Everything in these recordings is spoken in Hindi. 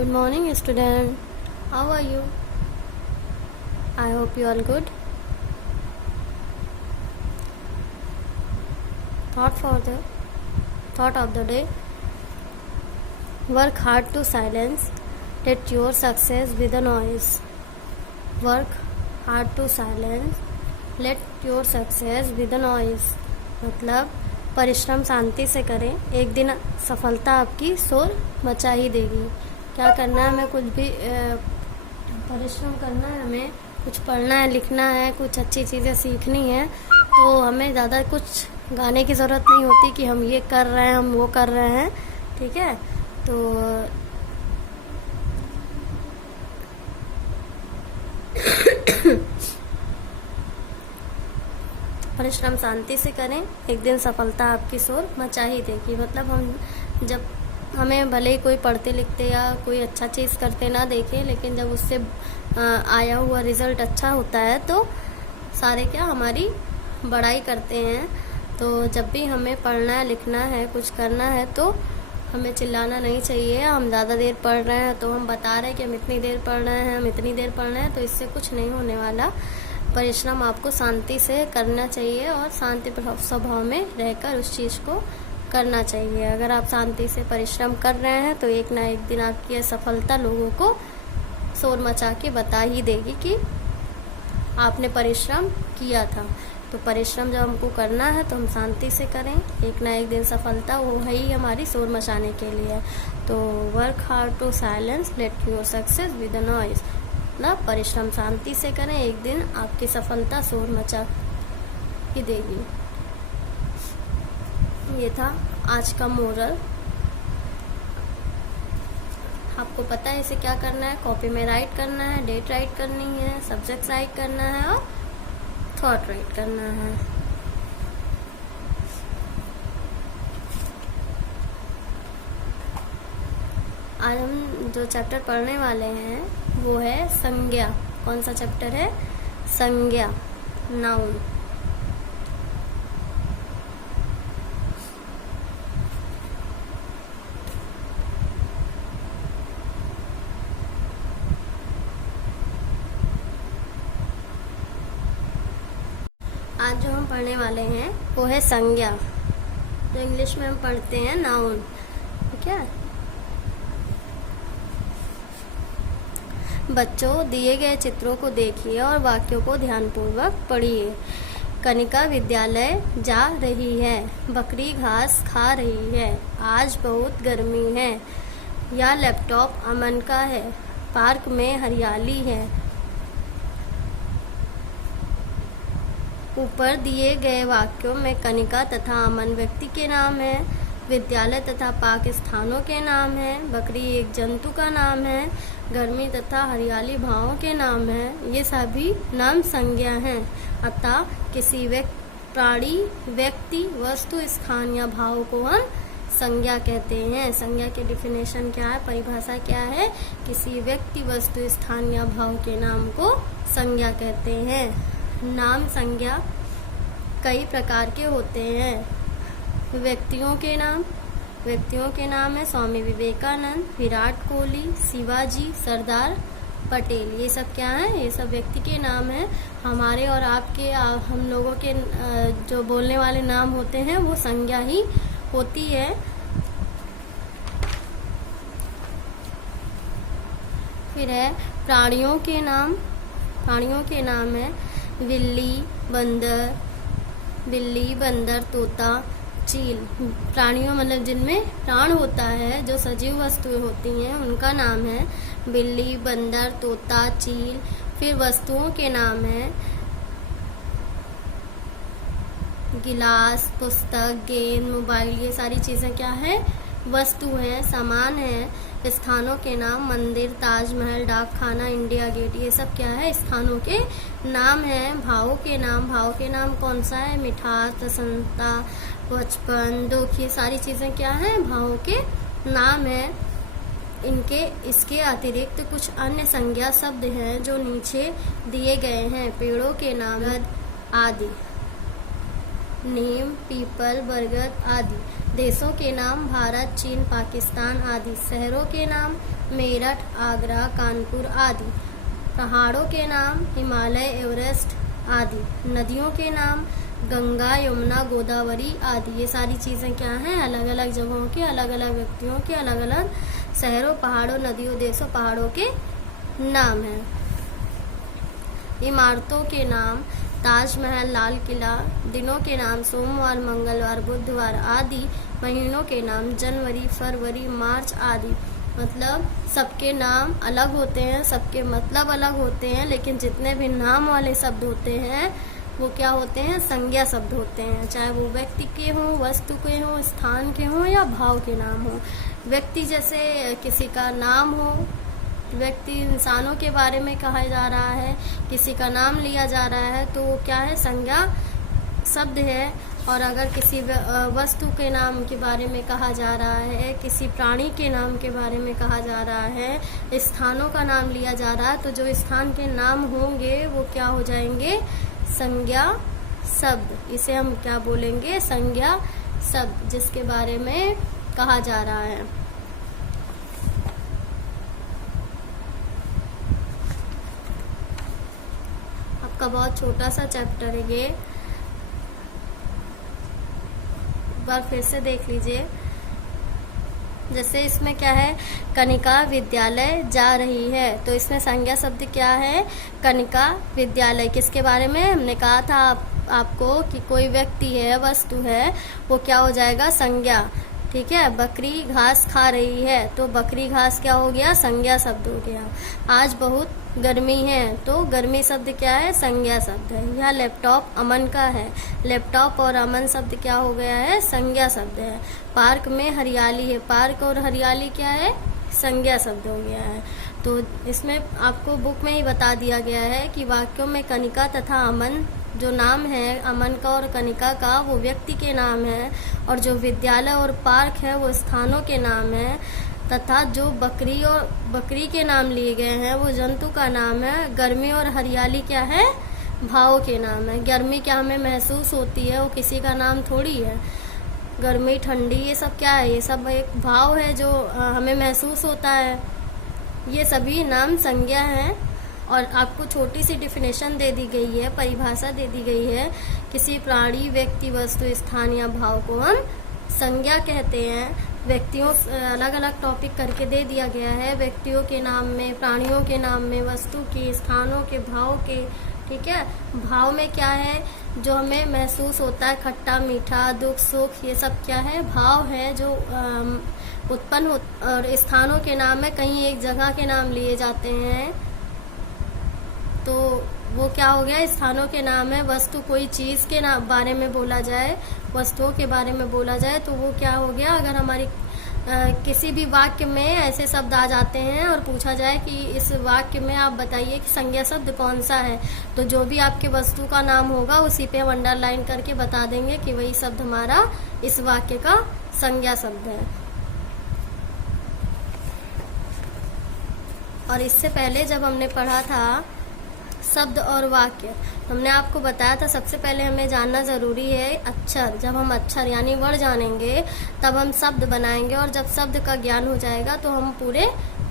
Good morning, student. How are you? I hope you all good. Thought of the day. Work hard to silence. Let your success be the noise. Work hard to silence. Let your success be the noise. मतलब परिश्रम शांति से करें, एक दिन सफलता आपकी शोर मचा ही देगी। क्या करना है हमें? कुछ भी परिश्रम करना है, हमें कुछ पढ़ना है, लिखना है, कुछ अच्छी चीज़ें सीखनी है, तो हमें ज़्यादा कुछ गाने की ज़रूरत नहीं होती कि हम ये कर रहे हैं, हम वो कर रहे हैं। ठीक है, तो परिश्रम शांति से करें, एक दिन सफलता आपकी शोर मचा ही देगी। मतलब हम जब हमें भले ही कोई पढ़ते लिखते या कोई अच्छा चीज़ करते ना देखे, लेकिन जब उससे आया हुआ रिज़ल्ट अच्छा होता है तो सारे क्या हमारी बड़ाई करते हैं। तो जब भी हमें पढ़ना है, लिखना है, कुछ करना है तो हमें चिल्लाना नहीं चाहिए। हम ज़्यादा देर पढ़ रहे हैं तो हम बता रहे हैं कि हम इतनी देर पढ़ रहे हैं, हम इतनी देर पढ़ रहे हैं, तो इससे कुछ नहीं होने वाला। परिश्रम आपको शांति से करना चाहिए और शांति स्वभाव में रहकर उस चीज़ को करना चाहिए। अगर आप शांति से परिश्रम कर रहे हैं तो एक ना एक दिन आपकी यह सफलता लोगों को शोर मचा के बता ही देगी कि आपने परिश्रम किया था। तो परिश्रम जब हमको करना है तो हम शांति से करें, एक ना एक दिन सफलता वो है ही हमारी शोर मचाने के लिए। तो work hard to silence, let your success with the noise. मतलब परिश्रम शांति से करें, एक दिन आपकी सफलता शोर मचा ही देगी। ये था आज का मोरल। आपको पता है इसे क्या करना है? कॉपी में राइट करना है, डेट राइट करनी है, सब्जेक्ट राइट करना है और थॉट राइट करना है। आज हम जो चैप्टर पढ़ने वाले हैं वो है संज्ञा। कौन सा चैप्टर है? संज्ञा, नाउन। आज जो हम पढ़ने वाले हैं वो है संज्ञा, जो इंग्लिश में हम पढ़ते हैं नाउन। ठीक है बच्चों, दिए गए चित्रों को देखिए और वाक्यों को ध्यानपूर्वक पढ़िए। कनिका विद्यालय जा रही है, बकरी घास खा रही है, आज बहुत गर्मी है, यह लैपटॉप अमन का है, पार्क में हरियाली है। ऊपर दिए गए वाक्यों में कनिका तथा अमन व्यक्ति के नाम है, विद्यालय तथा पार्क स्थानों के नाम है, बकरी एक जंतु का नाम है, गर्मी तथा हरियाली भावों के नाम है। ये सभी नाम संज्ञा हैं। अतः किसी प्राणी, व्यक्ति, वस्तु, स्थान या भाव को हम संज्ञा कहते हैं। संज्ञा की डिफिनेशन क्या है, परिभाषा क्या है? किसी व्यक्ति, वस्तु, स्थान या भाव के नाम को संज्ञा कहते हैं। नाम संज्ञा कई प्रकार के होते हैं। व्यक्तियों के नाम है स्वामी विवेकानंद, विराट कोहली, शिवाजी, सरदार पटेल। ये सब क्या है? ये सब व्यक्ति के नाम हैं। हमारे और आपके, हम लोगों के जो बोलने वाले नाम होते हैं वो संज्ञा ही होती है। फिर है प्राणियों के नाम। प्राणियों के नाम है बिल्ली, बंदर, तोता, चील। प्राणियों मतलब जिनमें प्राण होता है, जो सजीव वस्तुएं होती हैं, उनका नाम है बिल्ली, बंदर, तोता, चील। फिर वस्तुओं के नाम है गिलास, पुस्तक, गेंद, मोबाइल। ये सारी चीज़ें क्या है? वस्तु है, सामान है। स्थानों के नाम मंदिर, ताजमहल, डाक खाना, इंडिया गेट। ये सब क्या है? स्थानों के नाम है। भावों के नाम कौन सा है? मिठास, प्रसन्नता, बचपन, दुख। ये सारी चीज़ें क्या हैं? भावों के नाम है। इसके अतिरिक्त कुछ अन्य संज्ञा शब्द हैं जो नीचे दिए गए हैं। पेड़ों के नाम आदि। नीम, पीपल, बरगद आदि। देशों के नाम भारत, चीन, पाकिस्तान आदि। शहरों के नाम मेरठ, आगरा, कानपुर आदि। पहाड़ों के नाम हिमालय, एवरेस्ट आदि। नदियों के नाम गंगा, यमुना, गोदावरी आदि। ये सारी चीज़ें क्या हैं? अलग अलग जगहों के, अलग अलग व्यक्तियों के, अलग अलग शहरों, पहाड़ों, नदियों, देशों, पहाड़ों के नाम हैं। इमारतों के नाम ताजमहल, लाल किला। दिनों के नाम सोमवार, मंगलवार, बुधवार आदि। महीनों के नाम जनवरी, फरवरी, मार्च आदि। मतलब सबके नाम अलग होते हैं, सबके मतलब अलग होते हैं, लेकिन जितने भी नाम वाले शब्द होते हैं वो क्या होते हैं? संज्ञा शब्द होते हैं। चाहे वो व्यक्ति के हों, वस्तु के हों, स्थान के हों या भाव के नाम हों। व्यक्ति जैसे किसी का नाम हो, व्यक्ति इंसानों के बारे में कहा जा रहा है, किसी का नाम लिया जा रहा है, तो वो क्या है? संज्ञा शब्द है। और अगर किसी वस्तु के नाम के बारे में कहा जा रहा है, किसी प्राणी के नाम के बारे में कहा जा रहा है, स्थानों का नाम लिया जा रहा है, तो जो स्थान के नाम होंगे वो क्या हो जाएंगे? संज्ञा शब्द। इसे हम क्या बोलेंगे? संज्ञा शब्द, जिसके बारे में कहा जा रहा है। आपका बहुत छोटा सा चैप्टर है ये, एक बार फिर से देख लीजिए। जैसे इसमें क्या है? कनिका विद्यालय जा रही है, तो इसमें संज्ञा शब्द क्या है? कनिका विद्यालय। किसके बारे में? हमने कहा था आपको कि कोई व्यक्ति है, वस्तु है, वो क्या हो जाएगा? संज्ञा। ठीक है। बकरी घास खा रही है, तो बकरी घास क्या हो गया? संज्ञा शब्द हो गया। आज बहुत गर्मी है, तो गर्मी शब्द क्या है? संज्ञा शब्द है। यह लैपटॉप अमन का है, लैपटॉप और अमन शब्द क्या हो गया है? संज्ञा शब्द है। पार्क में हरियाली है, पार्क और हरियाली क्या है? संज्ञा शब्द हो गया है। तो इसमें आपको बुक में ही बता दिया गया है कि वाक्यों में कनिका तथा अमन जो नाम है, अमन का और कनिका का, वो व्यक्ति के नाम है, और जो विद्यालय और पार्क है वो स्थानों के नाम है, तथा जो बकरी के नाम लिए गए हैं वो जंतु का नाम है। गर्मी और हरियाली क्या है? भाव के नाम है। गर्मी क्या हमें महसूस होती है, वो किसी का नाम थोड़ी है। गर्मी, ठंडी, ये सब क्या है? ये सब एक भाव है जो हमें महसूस होता है। ये सभी नाम संज्ञा हैं। और आपको छोटी सी डिफिनेशन दे दी गई है, परिभाषा दे दी गई है। किसी प्राणी, व्यक्ति, वस्तु, स्थान या भाव को हम संज्ञा कहते हैं। व्यक्तियों अलग अलग टॉपिक करके दे दिया गया है, व्यक्तियों के नाम में, प्राणियों के नाम में, वस्तु के, स्थानों के, भाव के। ठीक है। भाव में क्या है? जो हमें महसूस होता है, खट्टा, मीठा, दुख, सुख, ये सब क्या है? भाव है जो उत्पन्न हो। और स्थानों के नाम में कहीं एक जगह के नाम लिए जाते हैं, तो वो क्या हो गया? स्थानों के नाम है। वस्तु, कोई चीज़ के बारे में बोला जाए, वस्तुओं के बारे में बोला जाए, तो वो क्या हो गया? अगर हमारी किसी भी वाक्य में ऐसे शब्द आ जाते हैं और पूछा जाए कि इस वाक्य में आप बताइए कि संज्ञा शब्द कौन सा है, तो जो भी आपके वस्तु का नाम होगा उसी पे हम अंडरलाइन करके बता देंगे कि वही शब्द हमारा इस वाक्य का संज्ञा शब्द है। और इससे पहले जब हमने पढ़ा था शब्द और वाक्य, हमने आपको बताया था सबसे पहले हमें जानना ज़रूरी है अक्षर। जब हम अक्षर यानी वर्ड जानेंगे तब हम शब्द बनाएंगे, और जब शब्द का ज्ञान हो जाएगा तो हम पूरे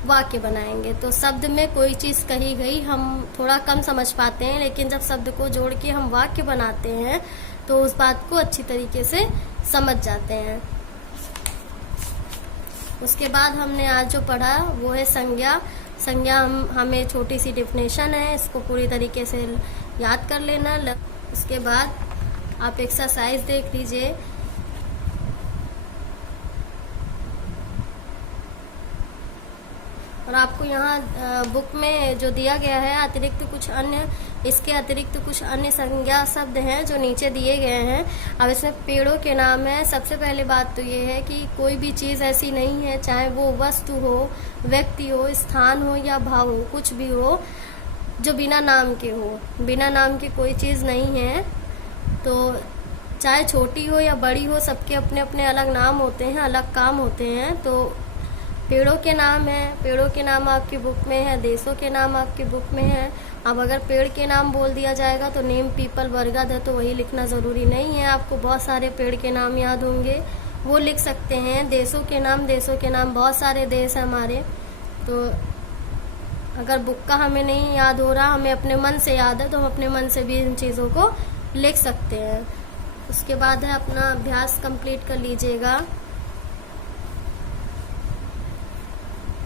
वाक्य बनाएंगे। तो शब्द में कोई चीज़ कही गई हम थोड़ा कम समझ पाते हैं, लेकिन जब शब्द को जोड़ के हम वाक्य बनाते हैं तो उस बात को अच्छी तरीके से समझ जाते हैं। उसके बाद हमने आज जो पढ़ा वो है संज्ञा। संज्ञा हमें छोटी सी डिफिनेशन है, इसको पूरी तरीके से याद कर लेना। उसके बाद आप एक्सरसाइज देख लीजिए। और आपको यहाँ बुक में जो दिया गया है अतिरिक्त कुछ अन्य, इसके अतिरिक्त कुछ अन्य संज्ञा शब्द हैं जो नीचे दिए गए हैं। अब इसमें पेड़ों के नाम है। सबसे पहले बात तो ये है कि कोई भी चीज़ ऐसी नहीं है, चाहे वो वस्तु हो, व्यक्ति हो, स्थान हो या भाव हो, कुछ भी हो, जो बिना नाम के हो। बिना नाम के कोई चीज़ नहीं है। तो चाहे छोटी हो या बड़ी हो, सबके अपने अपने अलग नाम होते हैं, अलग काम होते हैं। तो पेड़ों के नाम है, पेड़ों के नाम आपकी बुक में है, देशों के नाम आपकी बुक में है। अब अगर पेड़ के नाम बोल दिया जाएगा तो नीम, पीपल, बरगद है तो वही लिखना ज़रूरी नहीं है। आपको बहुत सारे पेड़ के नाम याद होंगे, वो लिख सकते हैं। देशों के नाम बहुत सारे देश हैं हमारे। तो अगर बुक का हमें नहीं याद हो रहा, हमें अपने मन से याद है, तो हम अपने मन से भी इन चीज़ों को लिख सकते हैं। उसके बाद है अपना अभ्यास कंप्लीट कर लीजिएगा।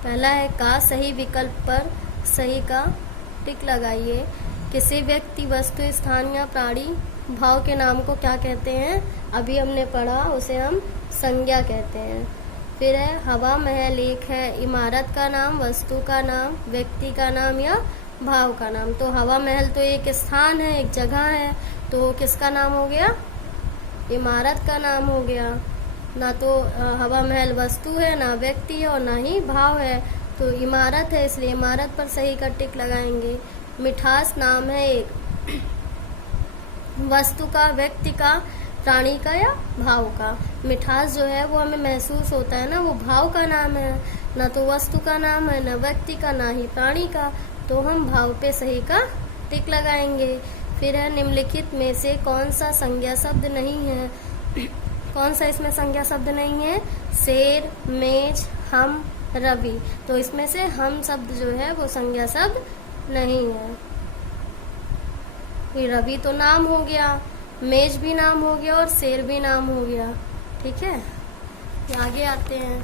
पहला है का, सही विकल्प पर सही का टिक लगाइए। किसी व्यक्ति, वस्तु, स्थान या प्राणी भाव के नाम को क्या कहते हैं? अभी हमने पढ़ा, उसे हम संज्ञा कहते हैं। फिर है हवा महल एक है, इमारत का नाम, वस्तु का नाम, व्यक्ति का नाम या भाव का नाम। तो हवा महल तो एक स्थान है, एक जगह है, तो किसका नाम हो गया? इमारत का नाम हो गया। ना तो हवा महल वस्तु है, ना व्यक्ति है और ना ही भाव है, तो इमारत है, इसलिए इमारत पर सही का टिक लगाएंगे। मिठास नाम है एक, वस्तु का, व्यक्ति का, प्राणी का या भाव का। मिठास जो है वो हमें महसूस होता है ना, वो भाव का नाम है, ना तो वस्तु का नाम है, ना व्यक्ति का, ना ही प्राणी का, तो हम भाव पे सही का टिक लगाएंगे। फिर है निम्नलिखित में से कौन सा संज्ञा शब्द नहीं है? कौन सा इसमें संज्ञा शब्द नहीं है? शेर, मेज, हम, रवि। तो इसमें से हम शब्द जो है वो संज्ञा शब्द नहीं है। ये रवि तो नाम हो गया, मेज भी नाम हो गया और शेर भी नाम हो गया। ठीक है, आगे आते हैं।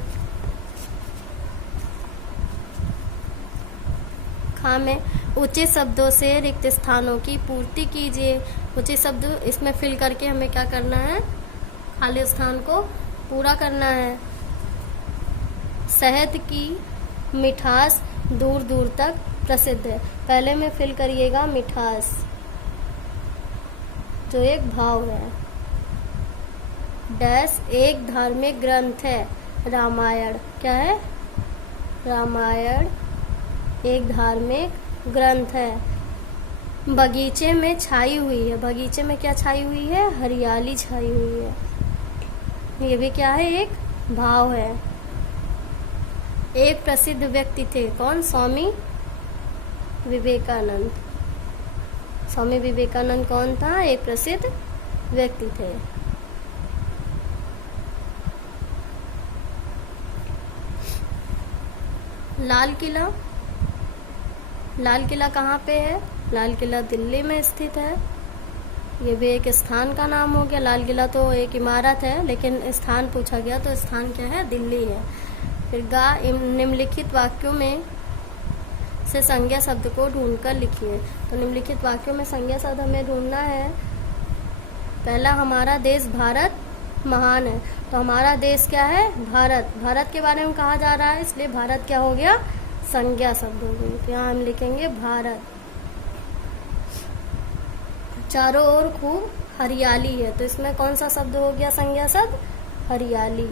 खा में उचित शब्दों से रिक्त स्थानों की पूर्ति कीजिए। उचित शब्द इसमें फिल करके हमें क्या करना है? खाली स्थान को पूरा करना है। शहद की मिठास दूर दूर तक प्रसिद्ध है। पहले में फिल करिएगा मिठास, जो एक भाव है। डैश एक धार्मिक ग्रंथ है, रामायण। क्या है? रामायण एक धार्मिक ग्रंथ है। बगीचे में छाई हुई है। बगीचे में क्या छाई हुई है? हरियाली छाई हुई है। ये भी क्या है? एक भाव है। एक प्रसिद्ध व्यक्ति थे। कौन? स्वामी विवेकानंद। स्वामी विवेकानंद कौन था? एक प्रसिद्ध व्यक्ति थे। लाल किला। लाल किला कहाँ पे है? लाल किला दिल्ली में स्थित है। ये भी एक स्थान का नाम हो गया। लाल किला तो एक इमारत है, लेकिन स्थान पूछा गया तो स्थान क्या है? दिल्ली है। फिर गा, निम्नलिखित वाक्यों में से संज्ञा शब्द को ढूंढकर लिखिए। तो निम्नलिखित वाक्यों में संज्ञा शब्द हमें ढूंढना है। पहला, हमारा देश भारत महान है। तो हमारा देश क्या है? भारत। भारत के बारे में कहा जा रहा है, इसलिए भारत क्या हो गया? संज्ञा शब्द हो गई। तो यहाँ हम लिखेंगे भारत। चारों ओर खूब हरियाली है। तो इसमें कौन सा शब्द हो गया संज्ञा शब्द? हरियाली।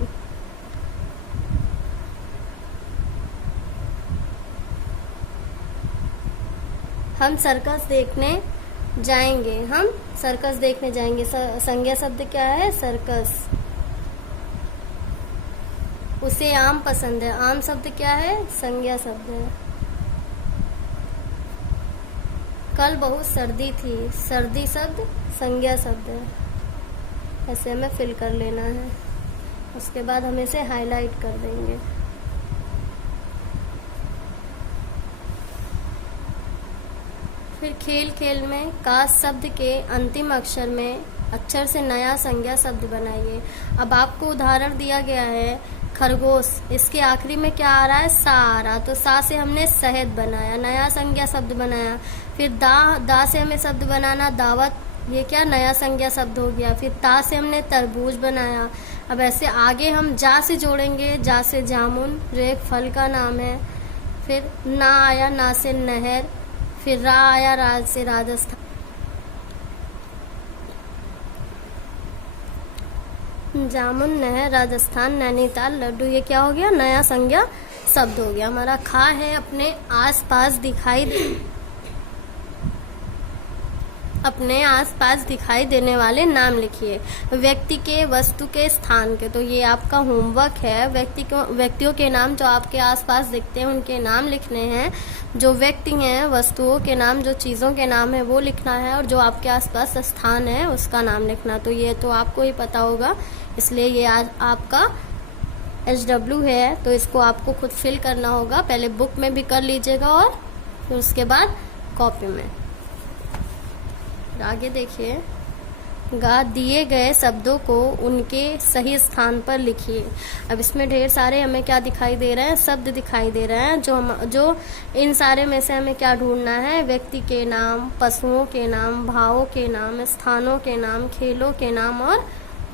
हम सर्कस देखने जाएंगे। हम सर्कस देखने जाएंगे। संज्ञा शब्द क्या है? सर्कस। उसे आम पसंद है। आम शब्द क्या है? संज्ञा शब्द है। कल बहुत सर्दी थी। सर्दी शब्द संज्ञा शब्द है। ऐसे हमें फिल कर लेना है। उसके बाद हम इसे हाईलाइट कर देंगे। फिर खेल खेल में का शब्द के अंतिम अक्षर में अक्षर से नया संज्ञा शब्द बनाइए। अब आपको उदाहरण दिया गया है खरगोश, इसके आखिरी में क्या आ रहा है? सा आ रहा। तो सा से हमने शहद बनाया, नया संज्ञा शब्द बनाया। फिर दा से हमें शब्द बनाना दावत, ये क्या? नया संज्ञा शब्द हो गया। फिर ता से हमने तरबूज बनाया। अब ऐसे आगे हम जा से जोड़ेंगे। जा से जामुन, जो एक फल का नाम है। फिर ना आया, ना से नहर। फिर रा आया, राज से राजस्थान। जामुन, नहर, राजस्थान, नैनीताल, लड्डू, ये क्या हो गया? नया संज्ञा शब्द हो गया। हमारा खा है अपने आसपास दिखाई दे। अपने आसपास दिखाई देने वाले नाम लिखिए। व्यक्ति के, वस्तु के, स्थान के। तो ये आपका होमवर्क है। व्यक्तियों के नाम जो आपके आसपास दिखते हैं उनके नाम लिखने हैं। जो व्यक्ति हैं, वस्तुओं के नाम, जो चीज़ों के नाम है वो लिखना है, और जो आपके आसपास स्थान है उसका नाम लिखना। तो ये तो आपको ही पता होगा, इसलिए ये आज आपका HW है। तो इसको आपको खुद फिल करना होगा। पहले बुक में भी कर लीजिएगा और फिर उसके बाद कॉपी में। आगे देखिए, दिए गए शब्दों को उनके सही स्थान पर लिखिए। अब इसमें ढेर सारे हमें क्या दिखाई दे रहे हैं, शब्द दिखाई दे रहे हैं। जो इन सारे में से हमें क्या ढूंढना है, व्यक्ति के नाम, पशुओं के नाम, भावों के नाम, स्थानों के नाम, खेलों के नाम और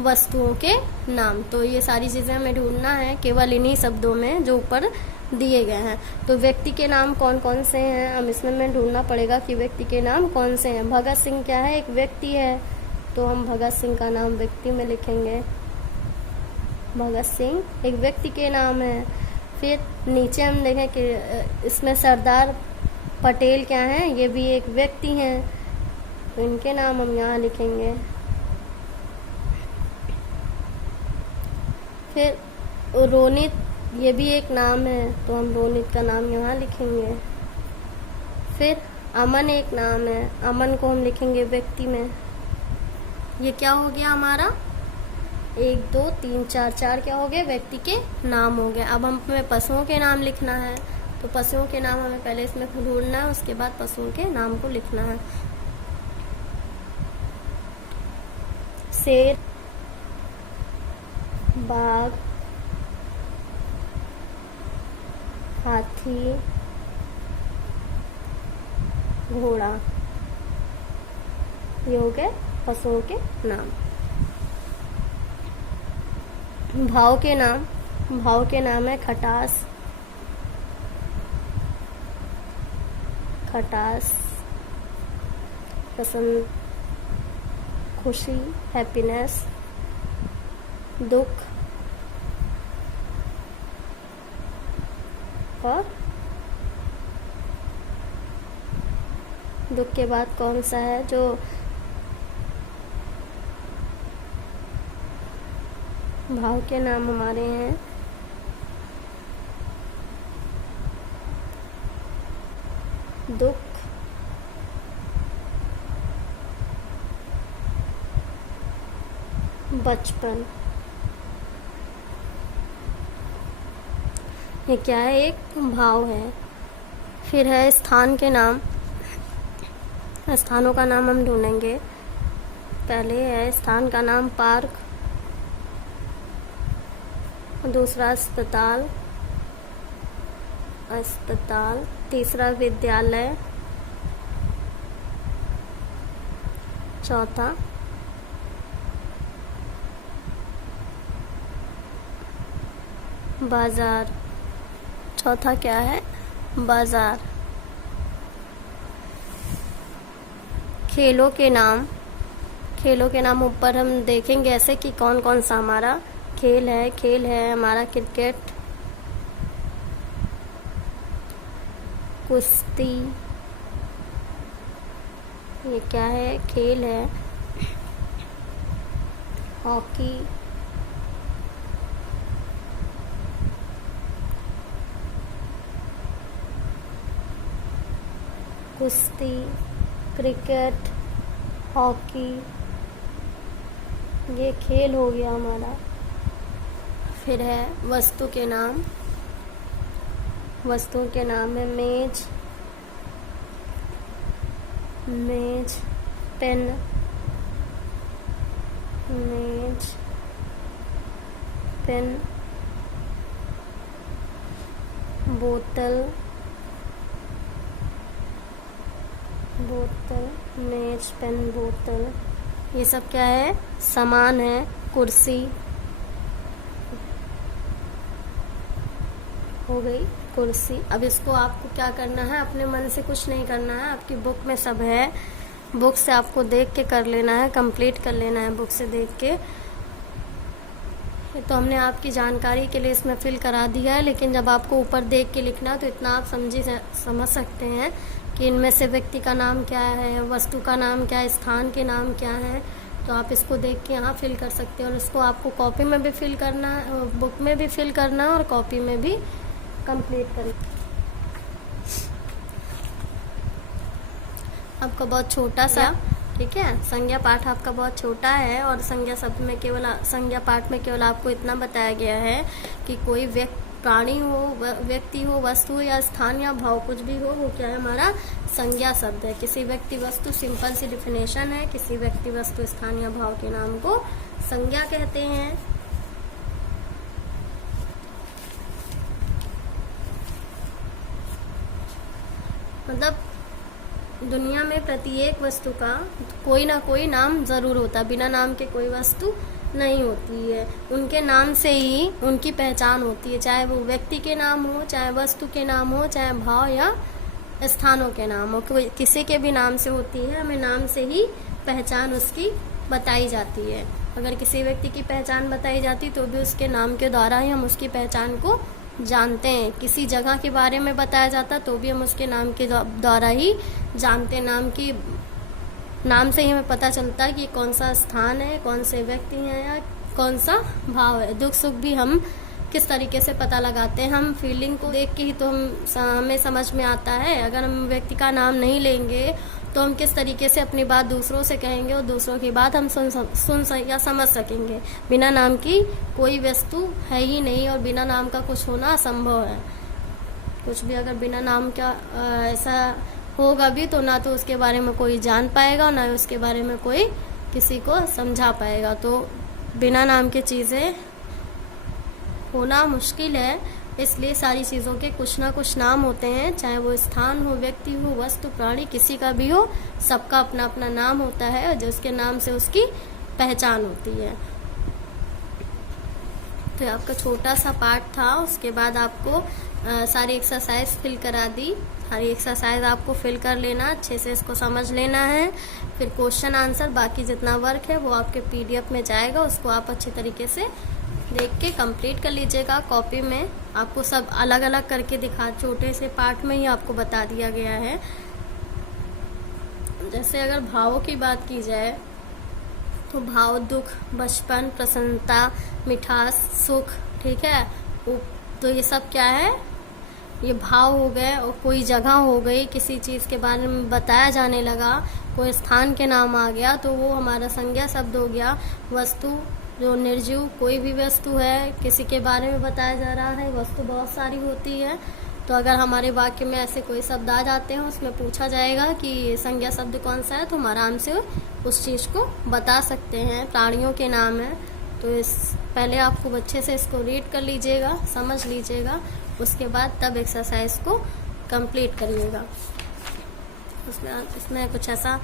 वस्तुओं के नाम। तो ये सारी चीज़ें हमें ढूंढना है केवल इन्हीं शब्दों में जो ऊपर दिए गए हैं। तो व्यक्ति के नाम कौन कौन से हैं, हम इसमें हमें ढूंढना पड़ेगा कि व्यक्ति के नाम कौन से हैं। भगत सिंह क्या है, एक व्यक्ति है, तो हम भगत सिंह का नाम व्यक्ति में लिखेंगे। भगत सिंह एक व्यक्ति के नाम है। फिर नीचे हम देखें कि इसमें सरदार पटेल क्या है, ये भी एक व्यक्ति हैं, तो इनके नाम हम यहाँ लिखेंगे। फिर रोनित, ये भी एक नाम है, तो हम रोनित का नाम यहाँ लिखेंगे। फिर अमन एक नाम है, अमन को हम लिखेंगे व्यक्ति में। ये क्या हो गया हमारा, 1 2 3 4 4 क्या हो गए, व्यक्ति के नाम हो गए। अब हमें पशुओं के नाम लिखना है, तो पशुओं के नाम हमें पहले इसमें ढूंढना है, उसके बाद पशुओं के नाम को लिखना है। शेर, बाघ, हाथी, घोड़ा, ये हो गए पशुओं के नाम। भाव के नाम, भाव के नाम है खटास, खटास, पसंद, खुशी, हैप्पीनेस, दुख और दुख के बाद कौन सा है जो भाव के नाम हमारे हैं, दुख, बचपन। ये क्या है, एक भाव है। फिर है स्थान के नाम, स्थानों का नाम हम ढूंढेंगे। पहले है स्थान का नाम पार्क, दूसरा अस्पताल, अस्पताल, तीसरा विद्यालय, चौथा बाजार, चौथा क्या है, बाजार। खेलों के नाम, खेलों के नाम ऊपर हम देखेंगे ऐसे कि कौन कौन सा हमारा खेल है। खेल है हमारा क्रिकेट, कुश्ती, ये क्या है, खेल है, हॉकी, कुश्ती, क्रिकेट, हॉकी, ये खेल हो गया हमारा। फिर है वस्तु के नाम, वस्तुओं के नाम है मेज, मेज, पेन, मेज, पेन, बोतल, बोतल, मेज, पेन, बोतल, ये सब क्या है, सामान है। कुर्सी हो गई, कुर्सी। अब इसको आपको क्या करना है, अपने मन से कुछ नहीं करना है, आपकी बुक में सब है, बुक से आपको देख के कर लेना है, कंप्लीट कर लेना है बुक से देख के। ये तो हमने आपकी जानकारी के लिए इसमें फिल करा दिया है, लेकिन जब आपको ऊपर देख के लिखना तो इतना आप समझ सकते हैं कि इनमें से व्यक्ति का नाम क्या है, वस्तु का नाम क्या है, स्थान के नाम क्या है। तो आप इसको देख के यहाँ फिल कर सकते हैं और इसको आपको कॉपी में भी फिल करना है, बुक में भी फिल करना है और कॉपी में भी कंप्लीट करना। आपका बहुत छोटा सा, ठीक है, संज्ञा पाठ आपका बहुत छोटा है और संज्ञा शब्द में संज्ञा पाठ में केवल आपको इतना बताया गया है कि कोई प्राणी हो, व्यक्ति हो, वस्तु या स्थान या भाव कुछ भी हो, वो क्या है, हमारा संज्ञा शब्द है। किसी व्यक्ति वस्तु, सिंपल सी डिफिनेशन है, किसी व्यक्ति वस्तु स्थान या भाव के नाम को संज्ञा कहते हैं। मतलब दुनिया में प्रत्येक वस्तु का कोई ना कोई नाम जरूर होता है, बिना नाम के कोई वस्तु नहीं होती है। उनके नाम से ही उनकी पहचान होती है, चाहे वो व्यक्ति के नाम हो, चाहे वस्तु के नाम हो, चाहे भाव या स्थानों के नाम हो, किसी के भी नाम से होती है। हमें नाम से ही पहचान उसकी बताई जाती है। अगर किसी व्यक्ति की पहचान बताई जाती तो भी उसके नाम के द्वारा ही हम उसकी पहचान को जानते हैं। किसी जगह के बारे में बताया जाता तो भी हम उसके नाम के द्वारा ही जानते हैं। नाम से ही हमें पता चलता है कि कौन सा स्थान है, कौन से व्यक्ति हैं या कौन सा भाव है। दुख सुख भी हम किस तरीके से पता लगाते हैं, हम फीलिंग को देख के ही तो हमें समझ में आता है। अगर हम व्यक्ति का नाम नहीं लेंगे तो हम किस तरीके से अपनी बात दूसरों से कहेंगे और दूसरों की बात हम सुन या समझ सकेंगे। बिना नाम की कोई वस्तु है ही नहीं और बिना नाम का कुछ होना असंभव है। कुछ भी अगर बिना नाम का ऐसा होगा भी तो ना तो उसके बारे में कोई जान पाएगा और ना उसके बारे में कोई किसी को समझा पाएगा। तो बिना नाम की चीज़ें होना मुश्किल है, इसलिए सारी चीज़ों के कुछ ना कुछ नाम होते हैं, चाहे वो स्थान हो, व्यक्ति हो, वस्तु, प्राणी, किसी का भी हो, सबका अपना अपना नाम होता है और जो उसके नाम से उसकी पहचान होती है। तो आपका छोटा सा पार्ट था, उसके बाद आपको सारी एक्सरसाइज फिल करा दी। सारी एक्सरसाइज आपको फिल कर लेना, अच्छे से इसको समझ लेना है। फिर क्वेश्चन आंसर बाकी जितना वर्क है वो आपके PDF में जाएगा, उसको आप अच्छे तरीके से देख के कंप्लीट कर लीजिएगा। कॉपी में आपको सब अलग अलग करके छोटे से पार्ट में ही आपको बता दिया गया है। जैसे अगर भावों की बात की जाए तो भाव दुख, बचपन, प्रसन्नता, मिठास, सुख, ठीक है, तो ये सब क्या है, ये भाव हो गए। और कोई जगह हो गई, किसी चीज़ के बारे में बताया जाने लगा, कोई स्थान के नाम आ गया तो वो हमारा संज्ञा शब्द हो गया। वस्तु जो निर्जीव कोई भी वस्तु है, किसी के बारे में बताया जा रहा है, वस्तु बहुत सारी होती है। तो अगर हमारे वाक्य में ऐसे कोई शब्द आ जाते हैं, उसमें पूछा जाएगा कि संज्ञा शब्द कौन सा है, तो हम आराम से उस चीज़ को बता सकते हैं। प्राणियों के नाम है तो पहले आप खूब अच्छे से इसको रीड कर लीजिएगा, समझ लीजिएगा, उसके बाद तब एक्सरसाइज को कंप्लीट करिएगा। इसमें कुछ ऐसा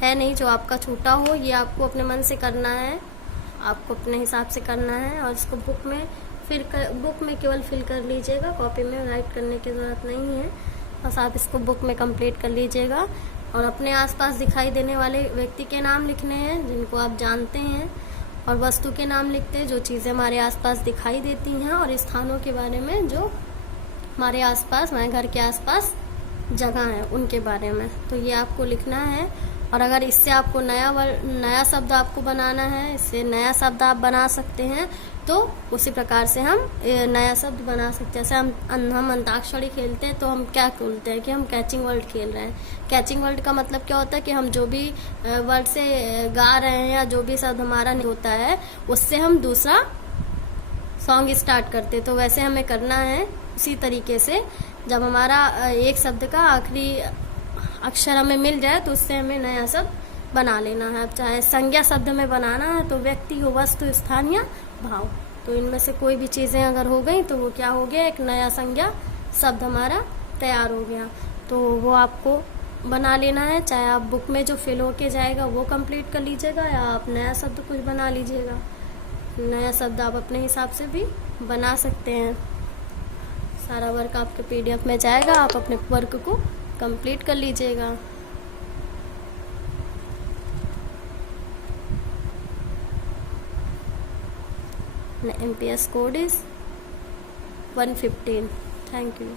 है नहीं जो आपका छूटा हो, ये आपको अपने मन से करना है, आपको अपने हिसाब से करना है। और इसको बुक में केवल फिल कर लीजिएगा, कॉपी में राइट करने की ज़रूरत नहीं है। बस आप इसको बुक में कंप्लीट कर लीजिएगा और अपने आसपास दिखाई देने वाले व्यक्ति के नाम लिखने हैं जिनको आप जानते हैं, और वस्तु के नाम लिखते हैं जो चीज़ें हमारे आसपास दिखाई देती हैं, और स्थानों के बारे में जो हमारे आसपास, हमारे घर के आसपास जगह है उनके बारे में। तो ये आपको लिखना है। और अगर इससे आपको नया शब्द आपको बनाना है, इससे नया शब्द आप बना सकते हैं, तो उसी प्रकार से हम नया शब्द बना सकते हैं। जैसे हम अंताक्षरी खेलते हैं तो हम क्या बोलते हैं कि हम कैचिंग वर्ड खेल रहे हैं। कैचिंग वर्ड का मतलब क्या होता है कि हम जो भी वर्ड से गा रहे हैं या जो भी शब्द हमारा होता है उससे हम दूसरा सॉन्ग स्टार्ट करते। तो वैसे हमें करना है उसी तरीके से। जब हमारा एक शब्द का आखिरी अक्षर हमें मिल जाए तो उससे हमें नया शब्द बना लेना है। अब चाहे संज्ञा शब्द में बनाना है तो व्यक्ति हो, वस्तु, स्थान या भाव, तो इनमें से कोई भी चीज़ें अगर हो गई तो वो क्या हो गया, एक नया संज्ञा शब्द हमारा तैयार हो गया। तो वो आपको बना लेना है, चाहे आप बुक में जो फिल होके जाएगा वो कंप्लीट कर लीजिएगा या आप नया शब्द कुछ बना लीजिएगा। नया शब्द आप अपने हिसाब से भी बना सकते हैं। सारा वर्क आपके PDF में जाएगा, आप अपने वर्क को कंप्लीट कर लीजिएगा। MPS code is 115. Thank you.